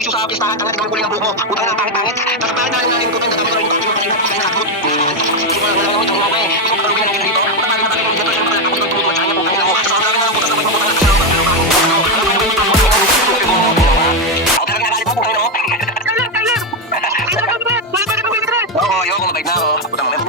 Isu sa pistahan, tangat kami kuling ang buko. Utang ng pangit-pangit. Tapos bakit namin ko tayo, dami ko yung kaya nakot. Hindi mo wala akong tungo eh. Gusto ko karugi na dito. Patali na pala yung dito. Siyempre, ako yung buko. Tsaka po kanila ko. Sa mga mga butas ako yung butas. Ako talaga nakalit po kayo, no? Oo, ayoko, mabait na ako. Putang mo na.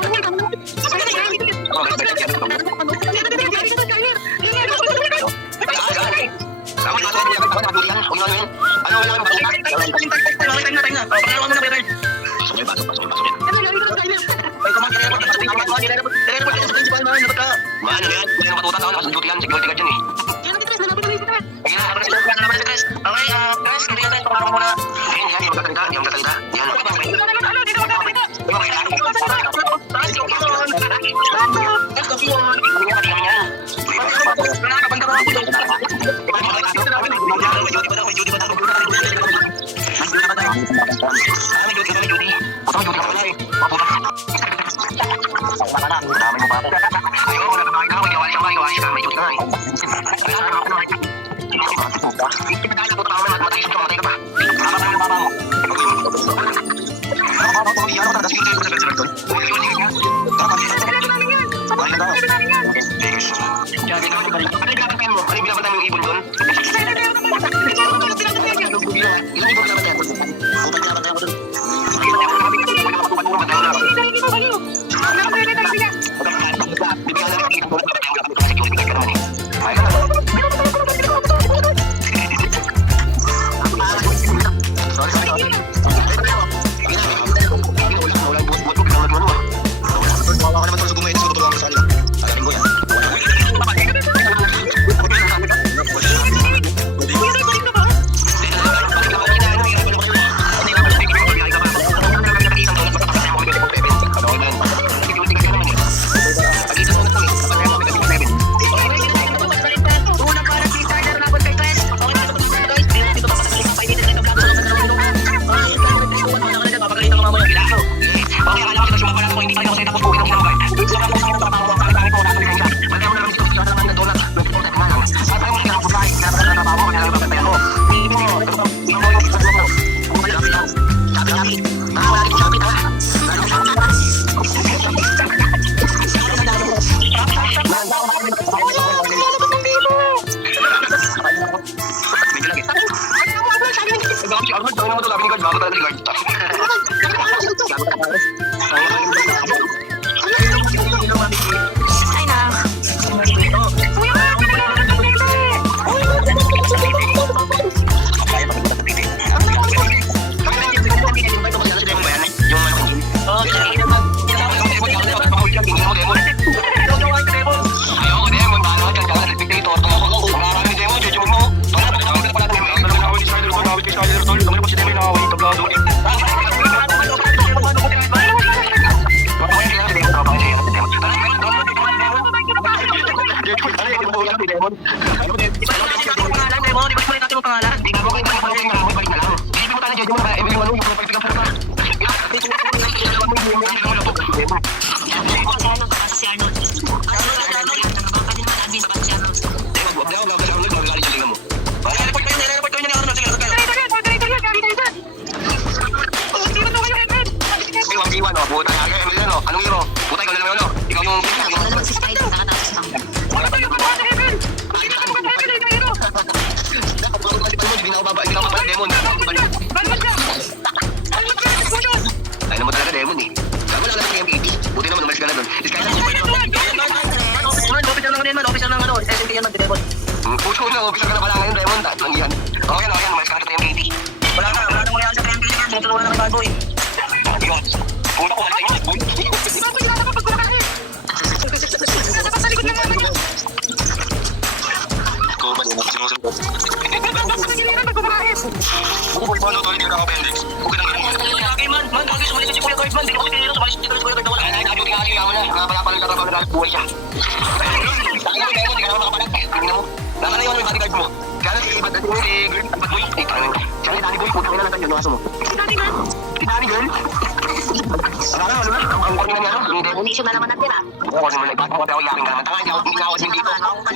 Kondisyon na naman natin ah. Oo, kasi malay bago ako yakin ka naman. Tanga, hindi ako dito.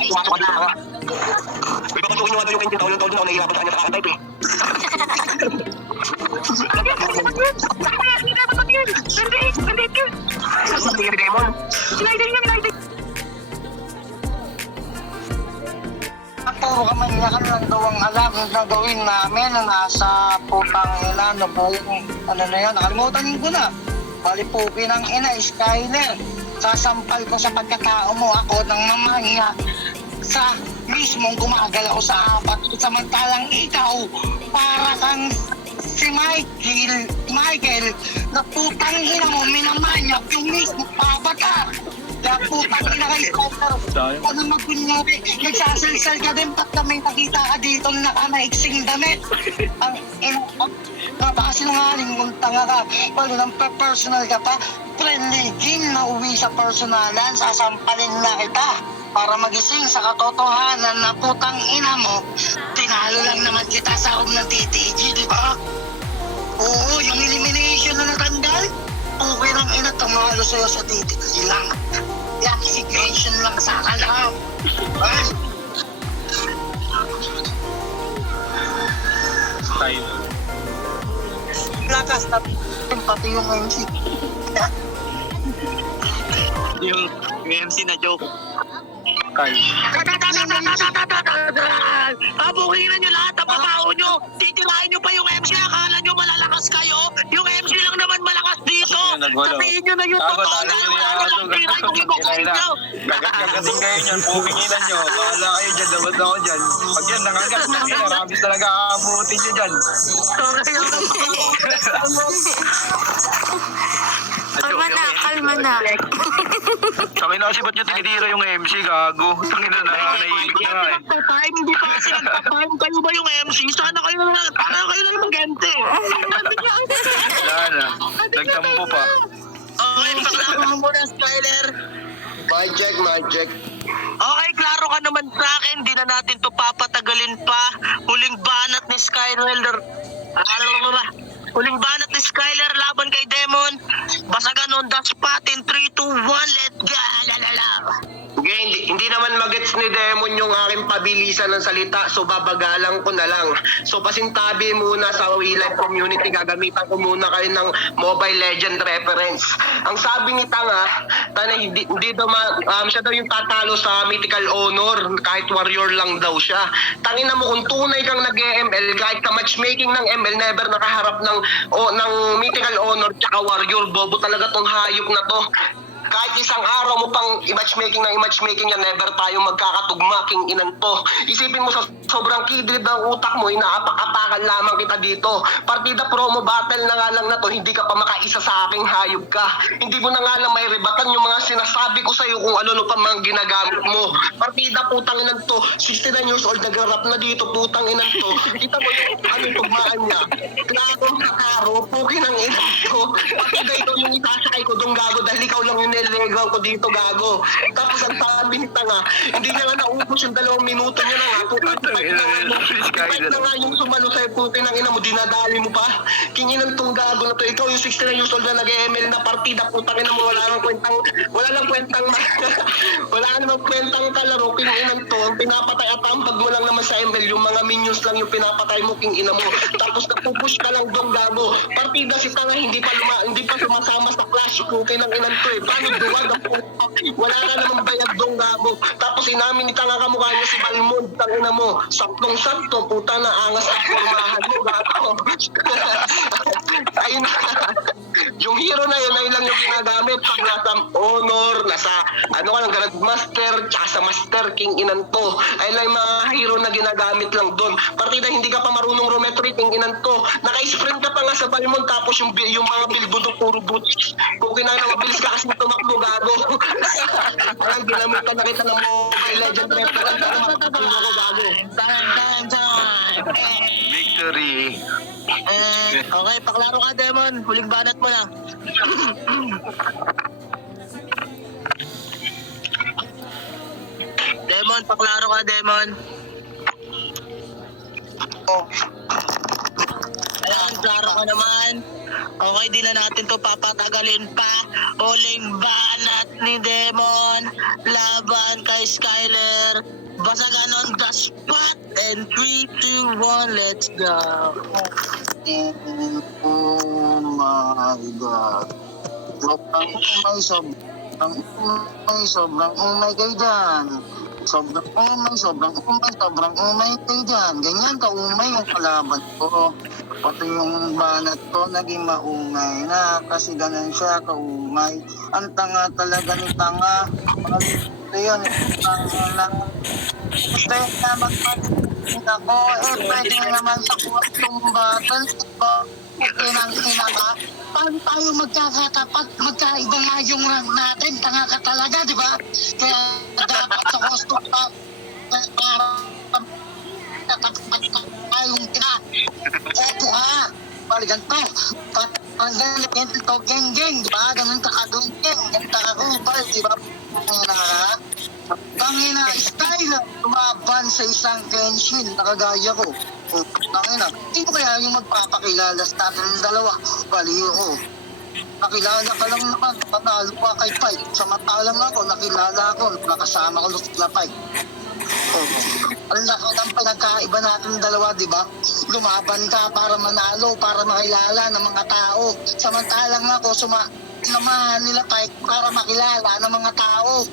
Pumasok ka dito, tanga. Uy, papasukin nyo nga daw yung 20 taon ng taon na ako nahihirapan sa kanya nakakatype eh. susunod na gawin namin na nasa putang ina, ano ba yung, ano na yan, nakalimutan ko na. Bali po, pinang ina, Skyler. Sasampal ko sa pagkatao mo ako ng mamangya sa mismong gumagalaw sa apat. Samantalang ikaw, para kang si Michael, na putang ina mo, minamanyak yung mismo pabata. Kaya putang ina kay Skyler, ano magkunyari, nagsasalsal ka din, ba't na may nakita ka dito na nakamaiksing damit? Ang ina, napakasinungaling mong tanga ka, pag nang personal ka pa, friendly game na uwi sa personalan, sasampalin na kita para magising sa katotohanan na putang ina mo, tinalo lang naman kita sa hog ng TTG, di ba? Oo, yung elimination na natanggal, okay lang ina, tumalo sa'yo sa TTG lang. Yan, situation lang sa kalam. Ay! Style. Lakas na pati yung MC. Yung MC na joke. Kyle. Abukin na nyo lahat ang papao nyo. Titirahin nyo pa yung MC. Akala nyo malalakas kayo. Yung MC lang naman malakas dito. Sabihin nyo na yung totoo na yung tira yung ibuksin nyo. Gagating kayo niyan, puminginan nyo. Bahala kayo dyan, dapat ako dyan. Pag yan nangagat, marami talaga aabutin nyo dyan. Kalma na. Sabi na kasi ba't nyo tinitira yung MC, gago? Tangin na nahihimik na nga eh. Time, hindi pa kasi nagpa-time. Kayo ba yung MC? Sana kayo na yung mag-ente. Wala na. Nagtampo pa. Okay, paklaro mo muna, Skyler. Mic check. Okay, klaro ka naman sa akin. Di na natin to papatagalin pa. Huling banat ni Skyler. Huling banat ni Skyler laban kay Demon. Basagan on the spot in 3, 2, 1, let's go! Lalala. Okay, hindi naman magets ni Demon yung aking pabilisan ng salita, so babagalan ko na lang. So pasintabi muna sa WeLive community, gagamitan ko muna kayo ng Mobile Legend reference. Ang sabi ni Tanga, hindi daw siya daw yung tatalo sa Mythical Honor, kahit warrior lang daw siya. Tangina mo, kung tunay kang nag-ML, kahit ka matchmaking ng ML, never nakaharap ng Mythical Honor tsaka warrior. Bobo talaga tong hayop na to. Kahit isang araw mo pang i-matchmaking yan, never tayo magkakatugma, king inan to. Isipin mo sa sobrang kidrib ng utak mo, inaapak-apakan lamang kita dito. Partida promo battle na nga lang na to, hindi ka pa makaisa sa aking hayop ka. Hindi mo na nga lang may rebatan yung mga sinasabi ko sa'yo kung ano pa mga ginagamit mo. Partida putang inan to, 69 years old, nag-rap na dito, putang inan to. Kita mo yung anong tugmaan niya. Klaro sa karo, pukin ang inan to. Partida ito yung itasakay ko dong gago dahil ikaw lang yung niligaw ko dito, gago. Tapos ang sabi ni Tanga, hindi na nga naubos yung 2 minuto niya na nga. Kahit na nga yung sumalo sa'yo, putin ng ina mo, dinadali mo pa. Kinginan tong gago na to. Ikaw yung 69 years old na nag-ML na partida, putang ina mo, wala lang kwentang kalaro, kinginan to. Ang pinapatay at ambag mo lang naman sa ML, yung mga minions lang yung pinapatay mo, kingina mo. Tapos napupush ka lang dong gago. Partida si Tanga, hindi pa sumasama sa clash, putin ng inan to eh. Paano duwag ang wala ka namang bayad dong gago. Tapos inamin ni Tanga kamukha niya si Balmond, tangina mo. Saktong-sakto, puta na angas ang formahan mo, gago. Ayun na. Yung hero na yun, ayun lang yung ginagamit pag nasa honor, nasa grandmaster, tsaka sa master king inan to. Ayun lang yung mga hero na ginagamit lang doon. Partida hindi ka pa marunong rometry king inan to. Naka-sprint ka pa nga sa Balmond, tapos yung mga bilbudok puro boots. Kung kinana mabilis ka kasi tumakbo, gago. Parang ginamitan na kita ng Mobile Legend reference para mapapatulo ko, gago. Victory. Okay, paklaro ka, Demon. Huling banat mo na. Demon, paklaro ka, Demon. Ayan, klaro ka naman. Okay, di na natin to papatagalin pa. Huling banat ni Demon. Laban kay Skyler. Basagan on the spot. And 3, 2, 1, let's go. Oh my God. Sobrang umay kayo dyan. sobrang umay kayo dyan. Ganyan ka-umay yung kalaban ko. Pati yung banat ko naging maumay na kasi ganun siya kaumay. Ang tanga talaga ni tanga. Ito yun, tanga lang. Gusto yun na magpasin ako. Pwede naman sa kumbatan. Okay nang ina ka. Paano tayo magkakatapat? Magkaiba nga yung rank natin. Tanga ka talaga, di ba? Kaya dapat sa gusto pa tayong ina. Eto ha. Balikan to. Ang ganyan to, geng-geng, di ba? Ganun ka kadungkeng. Ganun ka kakubal, di ba? Tangina, style lumaban sa isang Kenshin na kagaya ko. Tangina, sino kaya yung magpapakilala sa ating dalawa? Baliyo ko. Nakilala ka lang naman, panalo pa kay Pai. Samantalang ako, nakilala ako, nakasama ko sa Pai. Ang laki ng pinagkaiba natin dalawa, di ba? Lumaban ka para manalo, para makilala ng mga tao. Samantalang ako, sinamahan nila Pai para makilala ng mga tao.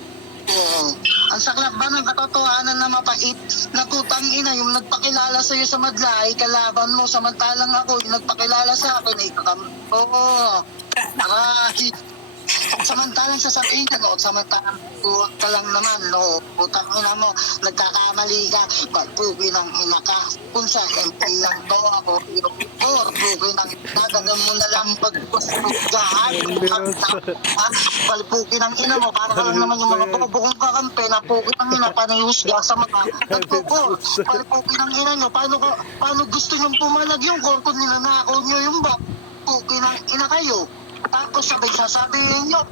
Oo. Ang saklap ba ng katotohanan na mapait na putang ina yung nagpakilala sa iyo sa madla ay kalaban mo samantalang ako yung nagpakilala sa akin ay oo. Ay, samantalang sasabihin ka no, samantalang ka lang naman no, putang ina mo, nagkakamali ka, pagpugi ng ina ka, kung sa MP lang to ako, or pugi ng nagagan mo na lang pagpuspugahan, palpugi ng ina mo, para ka lang naman yung mga bukong kakampi na pugi ng ina, panihusga sa mga nagpupor, palpugi ng ina nyo, paano gusto nyo pumalag yung core kung nilanakaw nyo yung bak, pugi ng ina kayo. Tapos sabay sasabihin nyo.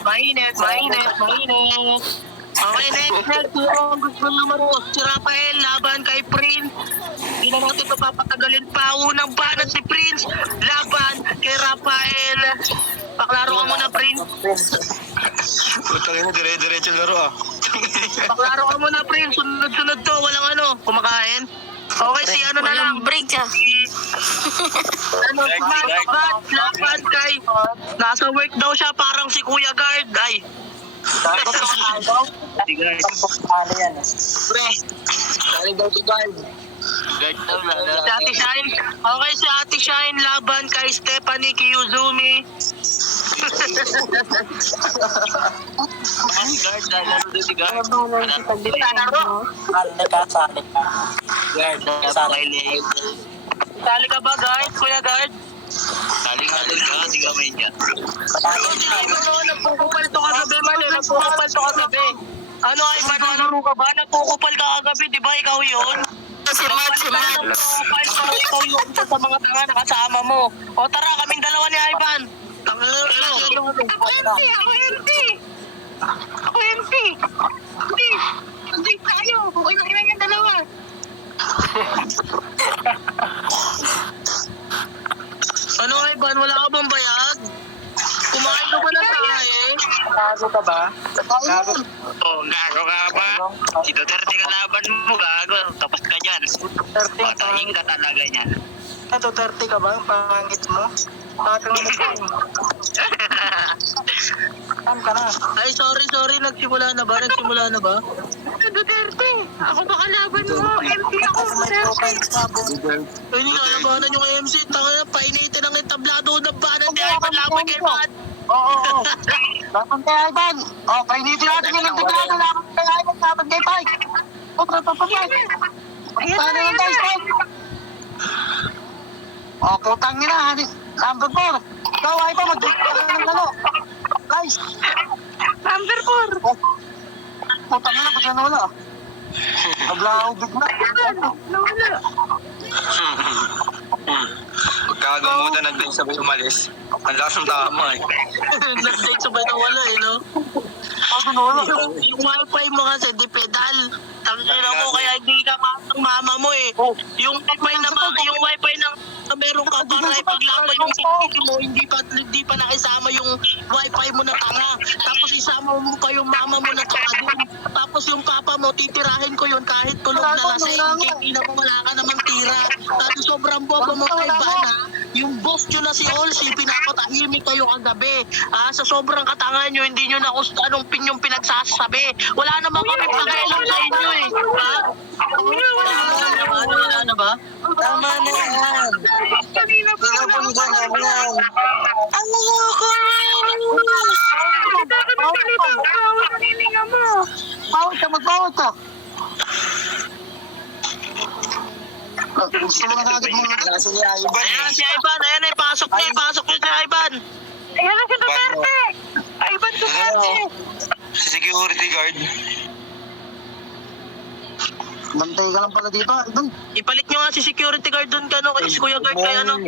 Mainit. Okay, next. Yung gusto naman mo, si Rafael, laban kay Prince. Hindi na natin ito papatagalin pa. Unang banat si Prince, laban kay Rafael. Paklaro ka muna, Prince. Putang ina, dire-diretso laro ah. Paklaro ka muna, Prince. Sunod-sunod to, walang kumakain. Okay, si ano na lang. Walang break ka. Laban kay, nasa work daw siya, parang si Kuya Guard. Ay. Ano yan? Pre. Galing daw si Guard. Si Ate Shine. Okay, si Ate Shine, laban kay Stephanie Kiyuzumi. Sali ka ba, guys? Kuya Guard? Sali ka, di ka main dyan. Nagpukupal to kagabi, mali. Nagpukupal to kagabi. Ano, ay, mananaro ka ba? Nagpukupal ka kagabi, di ba? Ikaw yun? Si Matt. Nagpukupal ka, ikaw yun sa mga tanga na kasama mo. O tara, kaming dalawa ni Ivan. Ako empty. Hindi tayo. Okay na yung dalawa. Ano, Ivan? Wala ka bang bayad? Kumain ka ba na tayo? Gago ka ba? Gago. Gago ka ba? Si Duterte ka laban mo, gago. Tapos ka dyan. Patahin ka talaga niyan. Duterte ka ba? Ang pangit mo? Bakit mo Saan ka na? Ay, sorry. Nagsimula na ba? Duterte! Ako ba kalaban mo? MP ako, Duterte! Ay, hindi ka labanan yung MC. Tanga, painitin ang entablado ng banan ni Ivan laban kay Matt. Oo. Laban kay Ivan. O, painitin natin yung entablado laban kay Ivan. Laban kay Pai. O, papapapay. Paano yung guys, Pai? O, putang nila. Number 4. Ikaw, Ivan, mag-drink ka ng lalo. Guys. Number 4. Putang nila, kasi nawala. Naglahubig na. Nawala. Pagkagamutan, nag-date sabay umalis. Ang lakas ng tama eh. Nag-date sabay na wala no? Yung wifi mo kasi di pedal. Tangina mo kaya hindi ka ng mama mo eh. Yung wifi ng meron ka para ipaglaban yung sarili mo, hindi pa nakisama yung wifi mo na tanga. Tapos isama mo pa yung mama mo na tanga. Tapos yung papa mo, titirahin ko yun kahit tulog na lasing. Hindi na wala ka namang tira. Tapos sobrang bobo mo kay Bana. yung boss nyo na si Olsi, pinapatahimik kayo kagabi. Sa sobrang katangahan nyo, hindi nyo na kung anong pinyong pinagsasabi. Wala naman kami pakialam sa inyo eh. Ha? Wala na ba? Tama na yan. Pinapanigan namin yan. Bawat ka, magbawat ka. Gusto mo na kagad mga klase ni Ivan. Ayan si Ivan, ayan eh, pasok niya si Ivan. Ayan na si Duterte. Ivan Duterte. Security guard. Bantay ka lang pala dito, Ivan. Ipalit nyo nga si security guard doon kay Kuya Guard, kay Ivan.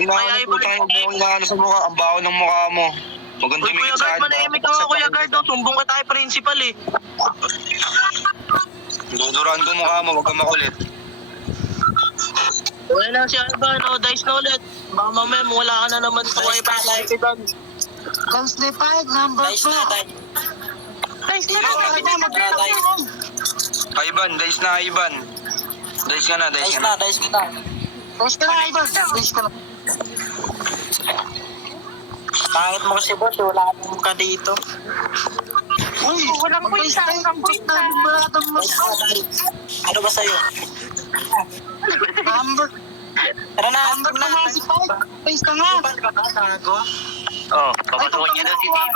Inaano sa mukha, ang baho ng mukha mo. Maganda Uy, Kuya Guard, manahimik ka nga, Kuya Guard, sumbong ka tayo principal eh. Duduran ko mukha mo, wag kang makulit. Wala na si Ivan, dice na ulit. Baka mamaya wala ka na naman sa Ivan. Council 5, number 2. Guys, Ivan, dice na Ivan. Dice ka na. Dice ka na, Ivan. Dice ka na. Pangit mo kasi boss, wala akong ka dito. Uy, walang kwenta, walang kwenta. Ano ba sa'yo? Number Tara na, number 2 na si 5. Dice ka nga. Oh, papasukin niya daw si Tin.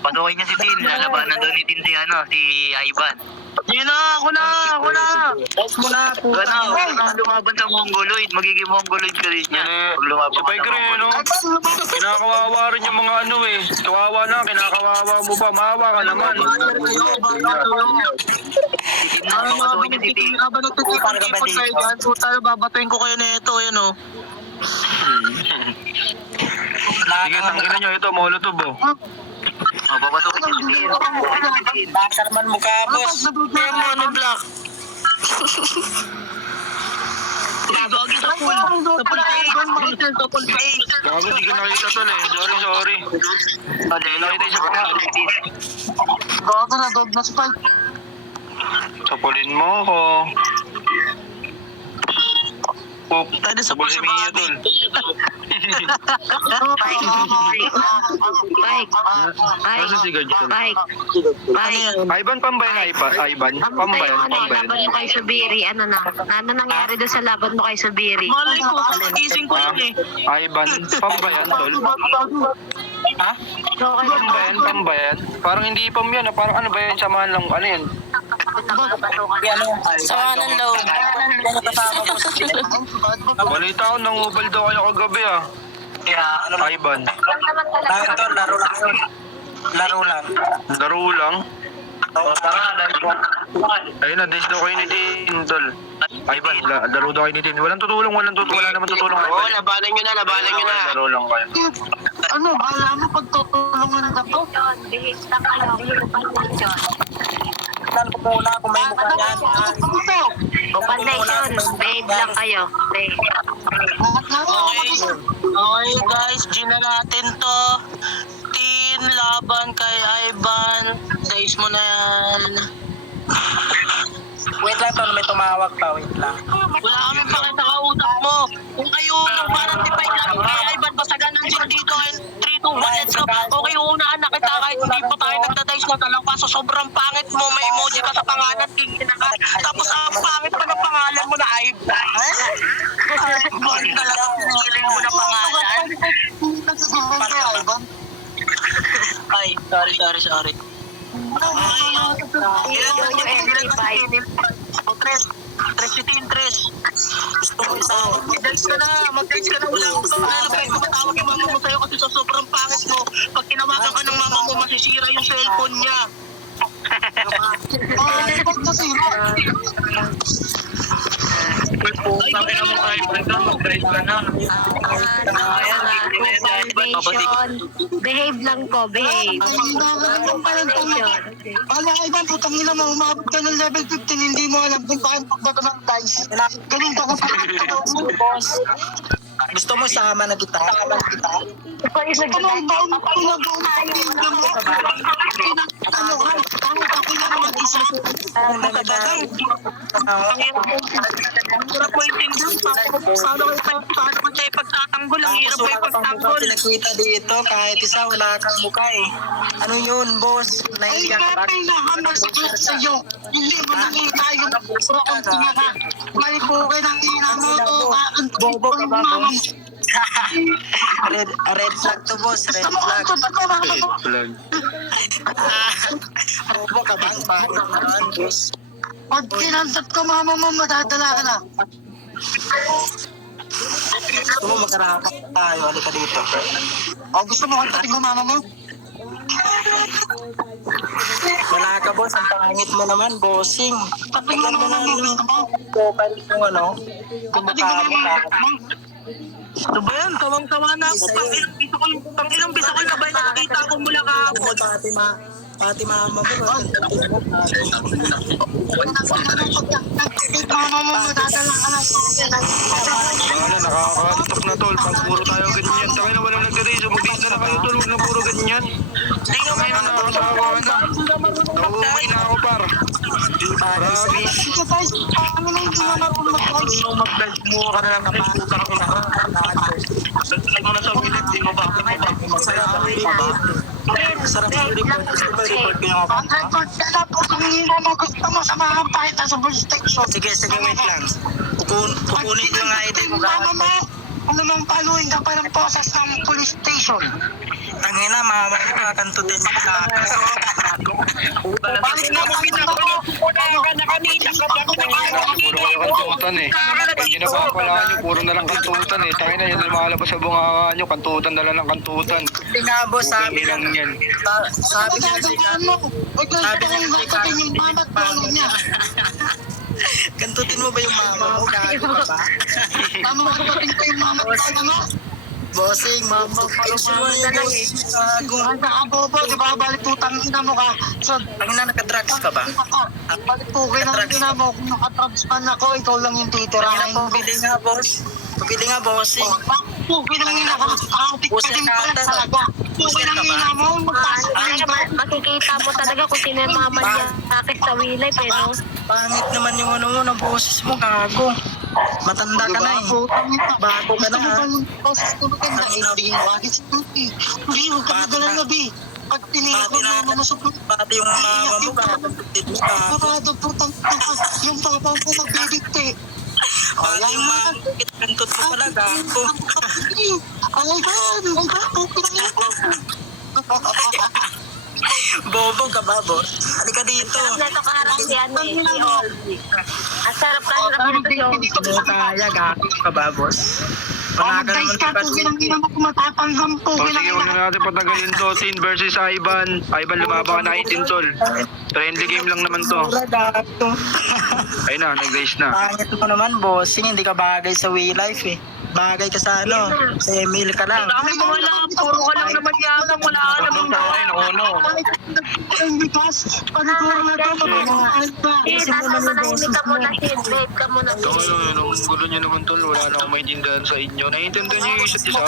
Pasukin niya si Tin. Lalabanan daw ni Tin si Ivan. Yun na, ako na. Dice mo na po. Gana, lumaban sa Mongoloid. Magiging Mongoloid ka rin niya. Pag lumaban Si Pagre, no? Kinakawawa rin yung mga ano eh. Kawawa na, kinakawawa mo pa. Maawa ka naman. Si Tin na, papasukin niya si Tin. Habang nagtutipon kayo dyan, tayo babatuin ko kayo na ito, yun o. Sige, tangginan nyo. Ito, molotov oh. Oh, papasukin niya si Tin. Bakar man mukha boss. Monoblock. Gagi sa pool. Sa pool face. Bago, di ko nakita to eh. Sorry. Hindi nakita yung sa panga. Bago na, dog na si 5. Sapulin mo ako. Poop. Tayo sa pool Sabol si sa Mia, bahay. tol. Nasaan si Guard tol? Ivan, pambayan na Ivan. Pambayan. Laban mo kay Subiri, ano nangyari doon sa laban mo kay Subiri? Malay ko, gising ko yun eh. Ivan, pambayan tol. Ha? Pambayan. Parang hindi pam yan. Parang ano ba yan? Samahan lang. Ano yan? Samahan ng loob. Balita ko, nangubal daw kayo kagabi ah. Kaya ano ba? Ivan. Bakit to? Laro lang yun. Laro lang. Laro lang. Tara, Ayun na, days daw kayo ni Tin, tol. Ivan, laro daw kayo ni Tin. Walang tutulong. Wala naman tutulong. Oo, labanan nyo na. Laro lang kayo. Ano, bahala mo pagtutulungan ka to? Bihis na kayo. Tignan ko muna kung may mukha yan. Open nation, babe lang kayo. Babe. Okay guys, G na natin to. Tin, laban kay Ivan. Dice mo na yan. Wait lang to, may tumawag pa. Wait lang. Wala kami pakita kausap mo. Kung kayo parang tipay lang kay Ivan, basagan ng G dito and 3, 2, 1, let's go. Okay, unaan na kita kahit hindi pa tayo nagdadice na talang pa. So sobrang pangit mo, may emoji ka sa pangalan, tingin na ka. Tapos ang pangit pa ng pangalan mo na Ivan. Bakit talaga piniling mo na pangalan? Ay, sorry. Tres. Gusto mo isa. Mag-dates ka na. Walang lalapay ko matawag yung mama mo sa'yo kasi sa sobrang pangit mo. Pag tinawagan ka ng mama mo, masisira yung cellphone niya. Behave lang po, behave. Bala ka Ivan, putang ina mo, umabot ka ng level 15, hindi mo alam kung bakit pagbato ng dice. Ganun ka kung Gusto mo sama na kita? Ang hirap po intindihan. Paano ko tayo pagtatanggol? Ang hirap po yung pagtanggol. Nakita dito, kahit isa wala kang mukha eh. Ano yun, boss? Ay, Naiiyak ka ba? kailangan masakit sa'yo. Hindi mo nakita yung purong tinga. May buke ng ina mo. Bobo ka ba, boss? red flag to, boss. Red flag. Vlog. Bobo ka ba? Bakit naman, boss? Pag kinantat ko mama mo, madadala ka na. Gusto mo magkarapat tayo, halika dito. O gusto mo kantatin ko mama mo? Wala ka, boss. Ang pangit mo naman, bossing. Tating mo naman ang gusto mo. Profile kung ano, Tating ko kumukha mo naman ka. mo. Ano ba yan? Tawang-tawa na ako. Pang ilang piso ko na ba nakikita ko mula kahapon? Pati mama mo, magkantatin mo. Mama mo, madadala ka na. Wala, nakakaantok na tol. Pag puro tayo ganyan. Takay na walang nagka-raise. Mag-raise na kayo tol. Huwag na puro ganyan. Takay na nakasawa na. Nauumay na ako par. Promise. Ano na yung marunong mag-guys? Mag-dive mo ka na lang kapag putang ina ka. Nagtalag mo na sa wilid. Di mo ba? Sarap yung report. Gusto mo i-report ko yung ako? Ang record ka na po kung hindi mo gusto mo sa mga pahita sa police station. Sige, wait lang. Kukunin ko nga ID mo Mama ka. mo, ano mang paluin ka pa ng posas ng police station. Tangina, mama mo kakantutin mo sa akin. Balik na mo ginagawa. Wala ka na kanina ka ba? Puro kayo kantutan eh. Pag ginapapalaan nyo, puro na lang kantutan eh. Takay na yan na lumalabas sa bunganga nyo. Kantutan na lang ng kantutan. Hindi nga, boss, sabi lang yan. Sabi nga si Gagawaan mo. Huwag ka Sabi lang nga si gagawin yung mamat palo niya. Kantutin mo ba yung mama mo? Gago ka ba? Tama mo gagawin ko yung mamat palo mo. Bossing, mama, ayusin mo yung boss. Gago. Ang nakabobo, di ba? Balik putang ina mo ka. So, Tangina, naka-drugs ka ba? balik po kayo ng ina mo. Kung nakatranspan ako, ikaw lang yung titira. Tangina, pabili nga, boss. Pabili nga, bossing. Puki ng ina ko. Kauntik ka din pala talaga. Puki ng ina mo. Makikita mo talaga kung sino yung mga malyakit sa wilay, pero Pangit naman yung ano mo, ng boses mo, gago. Matanda ka na eh. Bago ka na, ha? Hindi, huwag ka nagdala na, Bi. Pag tinira ko na mama sa puto. Pati yung mama mo, kakantutin mo, gago. Parado putang ina. Yung papa ko magbibigti. Pati yung mama mo, kantot mo pala, gago. Ay, God! Ang puki ng ina ko. Bobo ka ba, boss? Halika dito. sarap na ito kaharap si ano eh, si Olgie. Ang sarap nito si Olgie. Kaya, gago ka ba, boss? Panaga naman Mag-dice ka, puki ng ina mo kung matatanggam O puki ng sige, huwag ina. na natin patagalin to. Sin versus Ivan. Ivan, lumabang ka na 18 tol. Friendly game lang naman to. Pura, gago. Ayun na, nag-raise na. Pangit mo naman, bossing. Hindi ka bagay sa way life eh. Bagay ka sa ano, sa Emil ka lang. Ay, wala. Puro ka lang naman yabang. Wala ka naman. Ano? Ang bigas. Paniguro na ito. Magmamahal pa. Manahimik ka muna, Sid. Babe ka muna. Ito yun, ang gulo nyo naman tol. Wala na akong maintindihan sa inyo. Naiintindihan nyo yung isa't isa?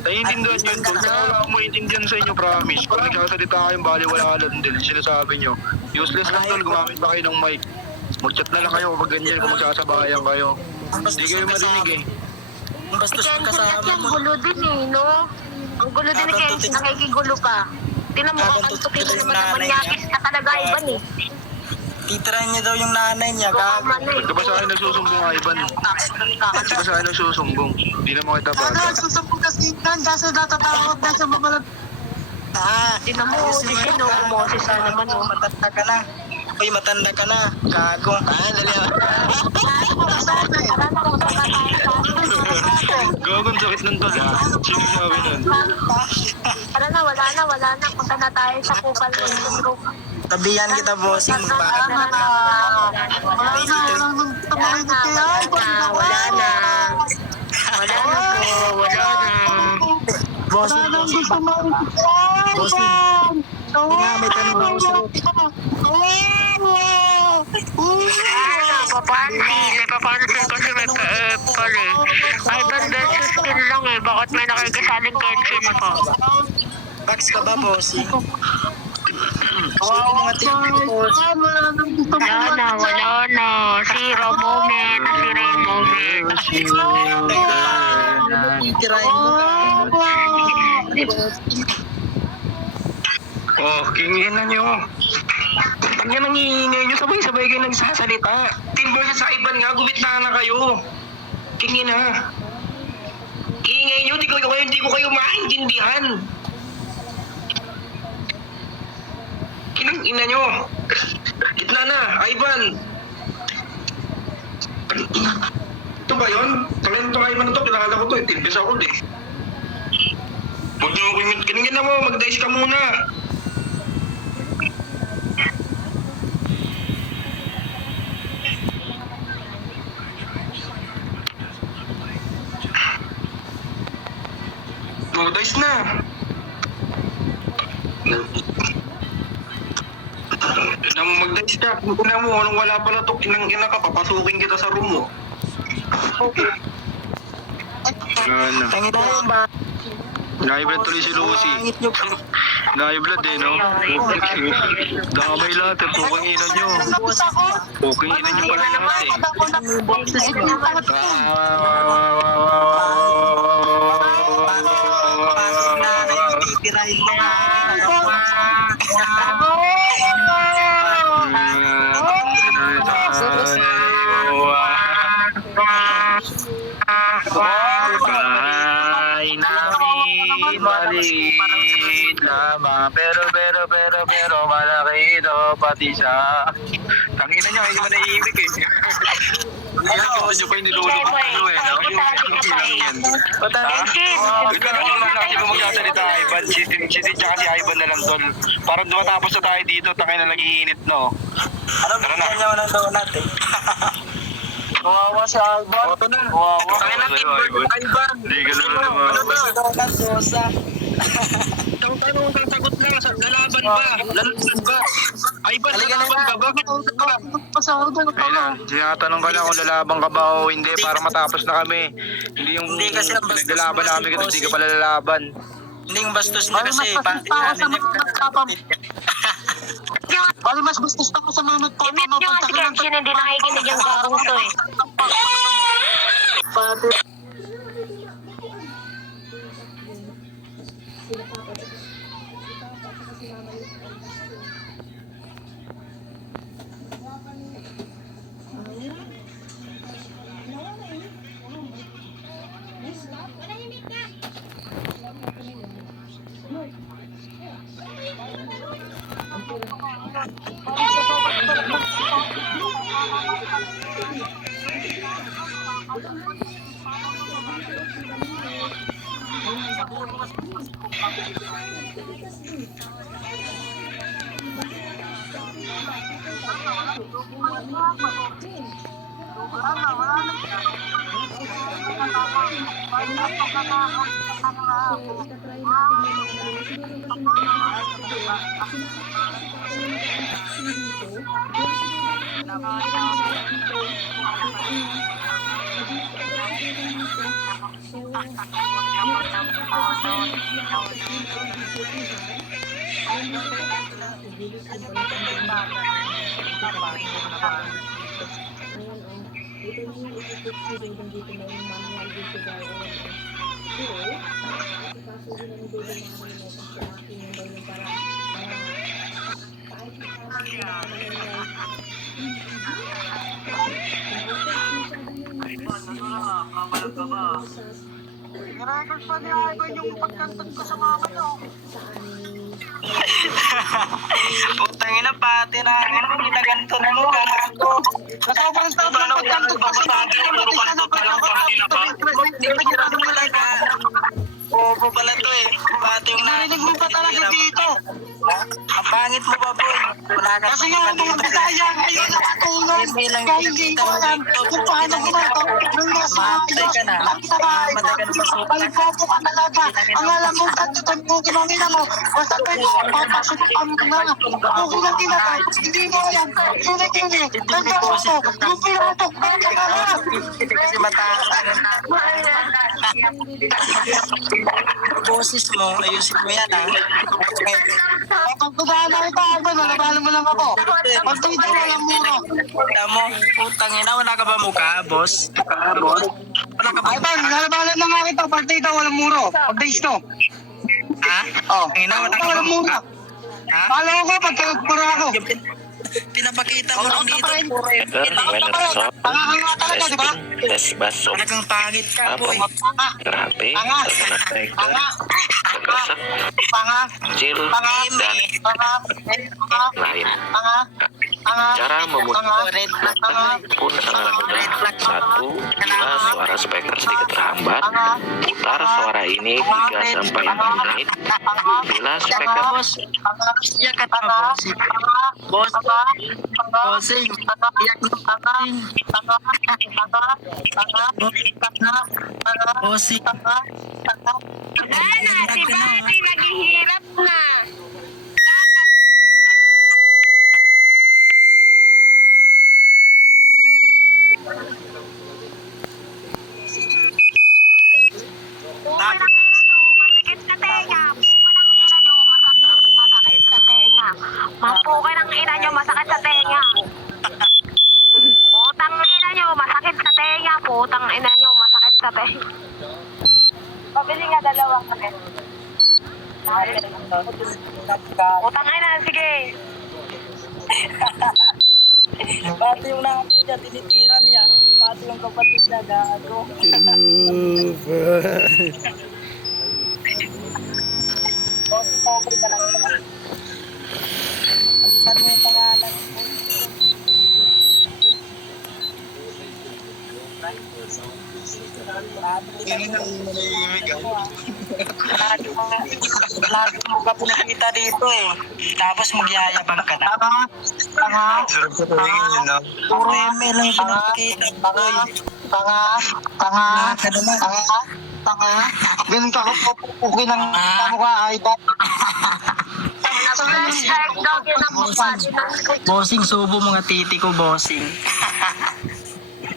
Naiintindihan nyo yun tol. Wala akong maintindihan sa inyo, promise. Kung nagsasalita kayong bali, wala lang din. Sinasabi nyo. Useless lang tol, gumamit pa kayo ng mic. Mag-chat na lang kayo kapag ganyan kung magsasabayan kayo. Hindi kayo marinig eh. Ang bastos ng Kasi kasama ang mo. gulo din eh, no? Ang gulo din eh, kaya nakikigulo ka. Tinan mo, kakantukin mo naman na manyakis ka talaga, Ivan eh. Titirahin niya daw yung nanay niya, gago. Ba't ka ba sa akin nagsusumbong, Ivan? Ba't ka ba sa akin nagsusumbong? Hindi na makita ba? Ano, susabog kasi yan. Kasi natatawag na sa mamalag. Tinan mo, no, boses na naman, oh. Matanda ka na. Uy, matanda ka na. Gago. Dali ah. Gagawin sakit ng tol ha. Sino sabi nun? Wala na. Punta na tayo sa kupal ng Tabihan kita, bossing. Magpakit. Wala na. Wala na po. Bossing, bossing. Bossing. Nga, may tanong ako sa'yo. Napapansin kasi may ka-epal eh. Ivan versus Tin lang eh. Bakit may nakikisaling Kenshin po? Bax ka ba, bossing? Gusto ko mga tingin ko, bossing. Wala na. Si Nasira ang moment. Nasira yung moment. Tirahin mo ka. Oh, kingin na nyo. Pag yan ang iingay nyo, sabay-sabay kayo nagsasalita. Team versus Ivan nga, gumitna na kayo. Kingin na. Iingay nyo, hindi ko kayo maintindihan. Kinang ina nyo. Gitna na, Ivan. Ito ba yun? Talento Ivan na to, kilala ko to. Tilbis ako eh. Huwag nyo, kiningin na mo, mag-dice ka muna. Dice na. Tignan mo mag-dice ka. Tignan mo, anong wala pala to. Kinang-ina ka, papasukin kita sa room mo. Okay. Ano? Tangit na yun ba? Naiblad tuloy si Lucy. Tangit nyo pa. Naiblad eh, no? Damay lahat eh. Pukang ina nyo. Pukang ina nyo pala lahat eh. Tirahin mo nga. Ay namin maliit lamang pero malaki ito pati siya. Tangina nyo, hindi mo naiimik eh. Ilang nyo pa yung nilulog ko eh. Ikaw na lang kasi kung magsasalita Ivan, si Tin tsaka si Ivan na lang tol. Parang dumatapos na tayo dito, tangin na nag-iinit no. Ano ba niya ng donut eh? Kawawa si Ivan. Ito na. Kawawa. Tangin na Ivan. Hindi ka lalo naman. Donut, sosa. Tanong kang sagot lang, lalaban ba? Lalaban ba? Ivan, lalaban ba? Bakit? Tinatanong ka lang kung lalaban ka ba o hindi para matapos na kami. Hindi yung Hindi kasi ang bastos naglalaban kasi namin kasi boss hindi ka pala lalaban. Hindi yung bastos niya kasi pati namin Bali mas bastos pa ko sa mga Ipit nyo nga si Kenshin, hindi nakikinig yung gagong to eh. Record pa niya Ivan yung pagkantag ko sa mama niyo. Putang ina pati na kita ganito na mo ganito. Sobrang tama ng pagkantag ko sa mama niyo. Bobo pala to eh. Pati yung narinig mo pa talaga dito. Ang pangit mo pa boy. Kasi yung mga bisaya ngayon nakatulong. Kaya hindi ko alam kung paano ginagawa ng nasa ayos. Ang saray. Palibobo ka talaga. Ang alam mo sa tutugtugin ang ina mo. Basta pwede papasok ang mga. Kung lang ginagawa. Hindi mo alam. Kini-kini. Nagbawa ko. Yung piloto. Kaya ka lang. Kasi mataas. boses mo, ayusin mo yan ha. Kapag kudala ito, Ivan, nalabanan mo lang ako. Partida, walang muro. Kita mo, putang ina, wala ka ba mukha, boss? Wala ka ba? Ivan, nalabanan na nga kita, partida, walang muro. Pag-days to. Ha? Oh, Ina, wala ka ba walang muro. mukha? Ha? Kala ko, pagkagpura ako. Pinapakita mo lang dito, puro Tanga ka nga talaga, di ba? Talagang pangit ka, boy. Grabe, Tanga. natanatay ka. Tanga. Pagkasak, Tanga. chill, Tanga. dan Tanga. Tanga. lain. Tanga. Tanga. Cara memulai Tanga. pun adalah satu, bila suara speaker sedikit terhambat, putar suara ini 3 sampai 4 menit. Bila speaker Iya kan, bossing. Boss, bossing. Iyak na. Bossing. Wala na, si Bati naghihirap na. Buka ng ina nyo, masakit sa tenga. Buka ng ina nyo, masakit sa tenga. Mapuka ng ina nyo, masakit sa tenga. Putang ina nyo, masakit sa tenga. Putang ina nyo, masakit sa tenga. Pabili nga dalawang kami. Putang ina, sige. Pati yung nakapit niya, tinitira niya. Pati yung kapatid niya, gago. Okay ka lang. Alisan mo yung pangalan mo. Lagi mo ka pinakita dito eh. Tapos magyayabang ka na. Tanga. Puro email lang pinapakita. Tanga. Tanga. Tanga. Tanga. Tanga. Ganun ka ako pupukin ng kamukha, Ivan. Nag-flashback daw yun ang mukha. Bossing, subo mga titi ko, bossing.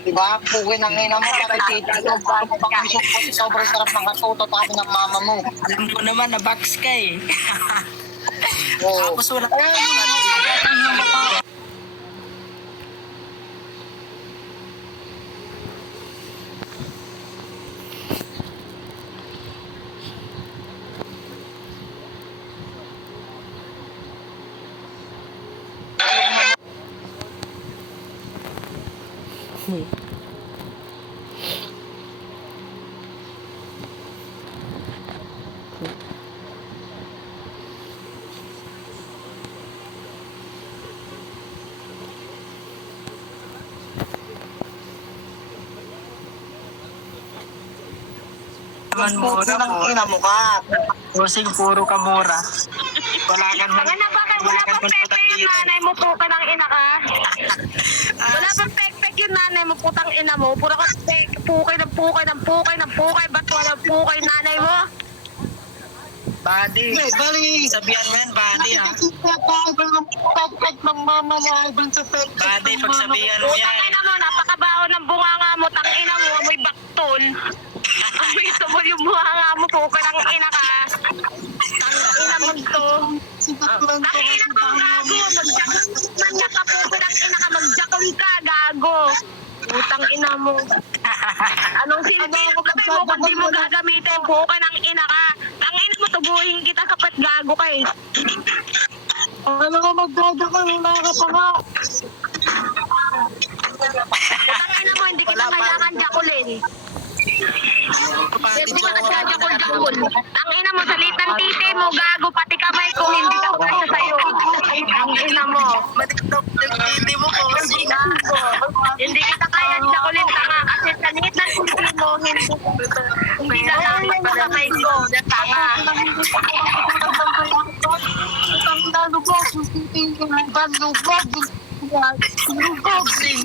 Diba? Pukin ng ina mo, nakikita mo. Paano bang gusto ko sobrang sarap ng katuto tayo ng mama mo. Alam ko naman na box ka eh. Oo. Tapos wala. Naman mura Pukin ng po. ina mo ka. Bossing, puro ka mura. Wala ka naman. Wala pang pekpek yung nanay mo, puka ng ina ka. Wala pang pekpek yung nanay mo, putang ina mo. Puro ka pukay ng pukay ng pukay ng pukay. Ba't walang pukay nanay mo? Body. Bali. Sabihan mo yan, body ha. Pagpag ng mama mo, Ivan, sa pet. Body, pagsabihan mo Putang yan. ina mo, napakabaho ng bunganga mo, tang ina mo, amoy baktol. Amoy sabol yung bunganga mo, puka ng ina ka. Tang ina mo to. Tang ina mo, gago. Magjakal ka, puka ng ina ka, magjakal ka, gago. Putang ina mo. Anong silbi mo kung di mo gagamitin, puka ng ina ka. Tang ina mo, tubuhin kita kapat gago ka eh. Ano ka magdada ka, wala ka pa nga. Putang ina mo, hindi kita kailangan jakulin. Hindi ka jakul-jakul. Ang ina mo, salitan titi mo, gago, pati kamay ko, hindi ka kasya sa'yo. Ang ina mo. Titi mo, bossing. Gago. Hindi kita kaya jakulin, tanga. Kasi salitan titi mo, hindi na lang sa kamay ko. Tanga.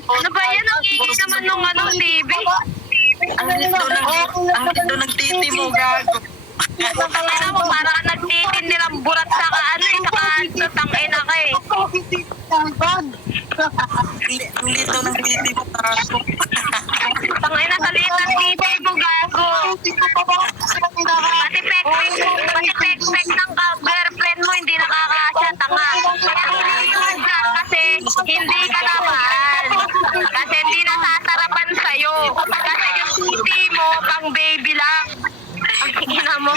Ano ba yan? Ang ingay naman nung TV. Ang lindo ng titi mo, gago. Tangina mo, para ka nagtitin nilang burat sa ano eh, sa tangina ka eh. Ang lindo ng titi mo, gago. Tangina sa liit ng TV mo, gago. Pati pek Kung yung pek-pek ng girlfriend mo hindi nakakasya, tanga. Kaya iniiwan ka kasi hindi ka na mahal. Kasi hindi nasasarapan sa'yo. Kasi yung titi mo, pang baby lang. Ang ina mo.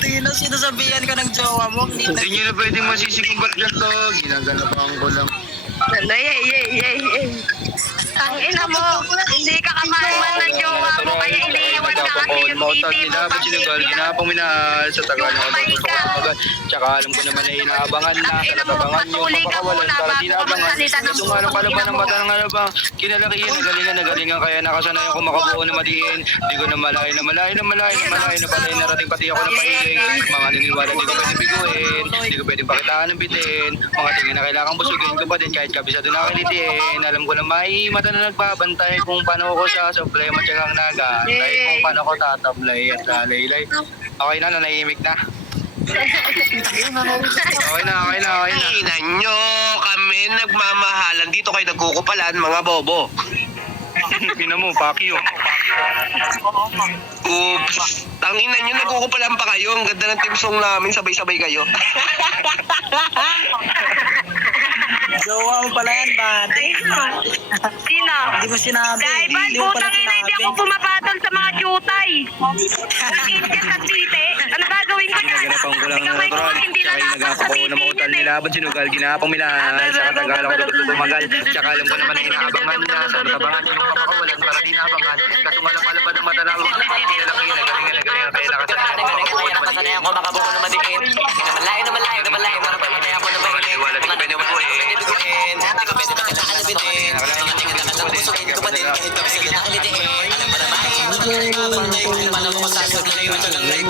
Tingin na sinasabihan ka ng jowa mo. Hindi na. Hindi nyo na pwedeng masisiging ba't ganito. Ginaganapan ko lang. Ang ina mo, hindi ka kamalman ng jowa mo, kaya iniiwan ka kasi yung titi mo, pang baby lang. Ginapang minahal sa tagal ng pagkakabagan. Tsaka alam ko naman na inaabangan na sa natabangan nyo. Papakawalan para di naabangan. Itong alam palaban ng mata ng alabang. Kinalakihan, nagalingan. Kaya nakasanayan ko makabuo na madiin. Di ko na malayo na patay narating pati ako ng pailing. Mga naniniwala di ko pwedeng biguin. Di ko pwedeng pakitaan ng bitin. Mga tingin na kailangan busugin ko pa din kahit kabisado na kilitiin. Alam ko na may mata na nagbabantay kung paano ko sa problema tsaka nagantay kung paano ko tatablay at lalaylay. Okay na, nanahimik na. Okay na. Ina nyo, kami nagmamahalan. Dito kayo nagkukupalan, mga bobo. Pina mo, pakyo. Oops. Tangina nyo, nagkukupalan pa kayo. Ang ganda ng team song namin, sabay-sabay kayo. Jowa mo pala yan, bate. Sino? Hindi mo sinabi. Dahil ba, Hindi mo pala putang ina, hindi sinabi. ako pumapatol sa mga jutay. Nakit ka sa tite. Ano gagawin ko dyan? Ginaganapan ko lang Ikaw ng ay kung natural. hindi Tsaka lalabas sa inagapan ko titi na mautal yun eh. nilaban sinugal. Ginapang minahal. Sa katagalan ko dito tumagal. Tsaka alam ko naman na inaabangan na. Sa natabangan yung papakawalan para di naabangan. Kaso nga lang palabad ang mata ng kinalakihan. Nagalingan. Kaya Nakasanayan ko makabuo na madiin. Malayo. Marapamatay ako na mahilig. Mga pwede biguin. Hindi ko pwede pakitaan na bitin. Mga tingin na lang busugin ko pa din. Kahit kabisado na ulitin. Alam mo na ba? Paano ko sa akin na yung